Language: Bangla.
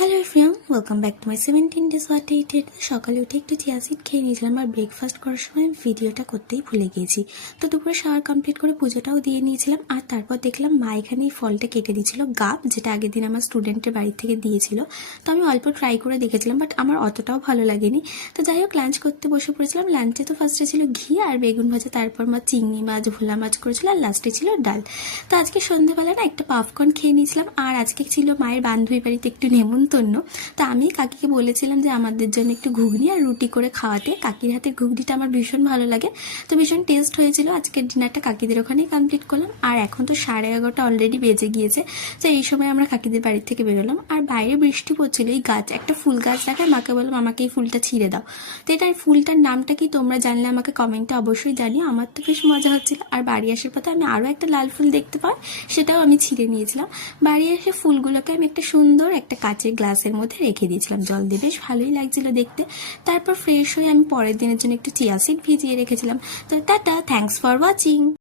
Hello everyone, welcome back to my 17 days what I did. সকালে উঠে একটু চিয়া সিড খেয়ে নিয়েছিলাম আর ব্রেকফাস্ট করার সময় ভিডিওটা করতেই ভুলে গিয়েছি। তো দুপুরে শাওয়ার কমপ্লিট করে পুজোটাও দিয়ে নিয়েছিলাম। আর তারপর দেখলাম মা এখানে এই ফলটা কেটে দিয়েছিল, গাব, যেটা আগের দিন আমার স্টুডেন্টের বাড়ি থেকে দিয়েছিল। তো আমি অল্প ট্রাই করে দেখেছিলাম, বাট আমার অতটাও ভালো লাগেনি। তো যাই হোক, লাঞ্চ করতে বসে পড়েছিলাম। লাঞ্চে তো ফার্স্টে ছিল ঘি আর বেগুন ভাজা, তারপর মা চিংড়ি মাছ, ভোলা মাছ করেছিল, আর লাস্টে ছিল ডাল। তো আজকে সন্ধ্যাবেলা না একটা পপকর্ন খেয়ে নিয়েছিলাম। আর আজকে ছিল মায়ের বান্ধবীর বাড়িতে একটু নেমন্তন্ন। তো আমি কাকিকে বলেছিলাম যে আমাদের জন্য একটু ঘুগনি আর রুটি করে খাওয়াতে। কাকির হাতের ঘুগনিটা আমার ভীষণ ভালো লাগে, তো ভীষণ টেস্ট হয়েছিল। আজকের ডিনারটা কাকিদের ওখানেই কমপ্লিট করলাম। আর এখন তো 11:30 অলরেডি বেজে গিয়েছে। তো এই সময় আমরা কাকিদের বাড়ি থেকে বেরোলাম। আর বাইরে বৃষ্টি পড়ছিল। এই গাছ, একটা ফুল গাছ দেখায়, মাকে বললাম আমাকে এই ফুলটা ছিঁড়ে দাও। তো এটার ফুলটার নামটা কি তোমরা জানলে আমাকে কমেন্টে অবশ্যই জানিও। আমার তো বেশ মজা হচ্ছিল। আর বাড়ি আসার পথে আমি আরও একটা লাল ফুল দেখতে পাই, সেটাও আমি ছিঁড়ে নিয়েছিলাম। বাড়ি এসে ফুলগুলোকে আমি একটা সুন্দর একটা কাচের গ্লাসের মধ্যে রেখে দিয়েছিলাম জল দিয়ে, বেশ ভালোই লাগছিল দেখতে। তারপর ফ্রেশ হয়ে আমি পরের দিনের জন্য একটু চিয়া সিড ভিজিয়ে রেখেছিলাম। তো টাটা, থ্যাঙ্কস ফর ওয়াচিং।